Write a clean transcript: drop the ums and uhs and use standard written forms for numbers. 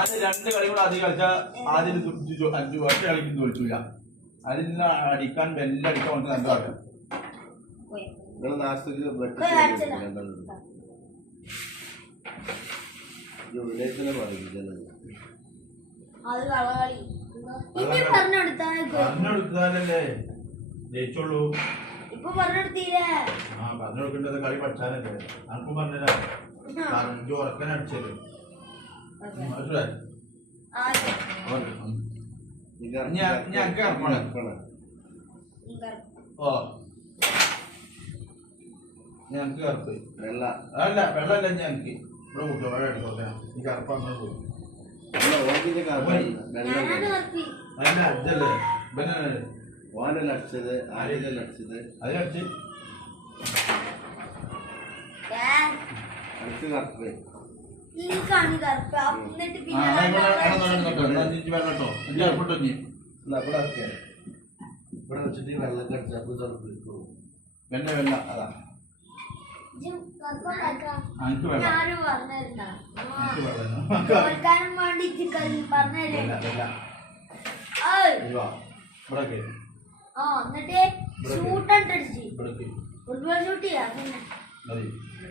ആദ്യം 2 കളി കൂടെ അധികം കളിച്ചാൽ ആദ്യം 5 വർഷം കളിക്കും തോൽക്കില്ല. അതിന് അടിക്കാൻ ബെല്ലടിക്കാൻ കൊണ്ട് നല്ല ആട്ടം. പറഞ്ഞെടുത്താലല്ലേ ജയിച്ചോളൂ. പറഞ്ഞെടുക്കേണ്ടത് കളി പഠിച്ചാലല്ലേ. അനക്കും പറഞ്ഞുതരാം. ഉറക്കനടിച്ചത് ഞങ്ങക്ക് കറുപ്പ് അല്ല വെള്ളല്ല ഞങ്ങക്ക് ഇവിടെ കൂട്ടോ വെള്ളം എടുത്തോട്ടെ. ഈ കറുപ്പ് അങ്ങനെ പോയി അല്ല അടിച്ചല്ലേ ഓനല്ല അടിച്ചത്. ആരെയല്ല അടിച്ചത്. അതിനടിച്ച് അടുത്ത് കറുപ്പ് ഇവിടെ വെച്ചിട്ട് വെള്ളം കടിച്ചപ്പോ വെണ്ണ വെള്ള അതാ എനിക്ക് വെള്ളം ഫുട്ബോൾ ഷൂട്ട് ചെയ്യാം.